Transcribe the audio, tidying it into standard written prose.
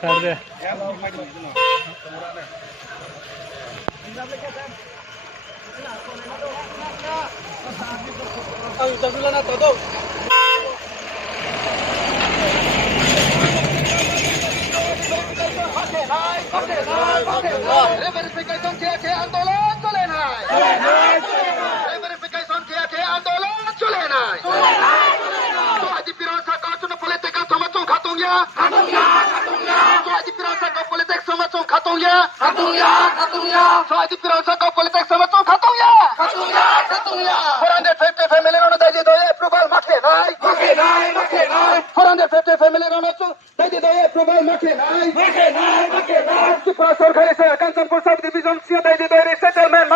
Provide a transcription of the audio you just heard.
tarde. Verification के आंदोलन चले ना verification के आंदोलन चले ना तो आज पिरोसा का चुन पॉलिटिकल समझो खातूंगा तो आज पिरोसा का पॉलिटिक्स समझो खातूंगा तो आज पिरोसा का पॉलिटिक्स समझो खातूंगा 450 family ron दे दो approval मखे नाई 450 family ron दे दो approval मखे नाई Tripura Sorghari Kanchanpur Sub Division, Siya Dai Dai Settlement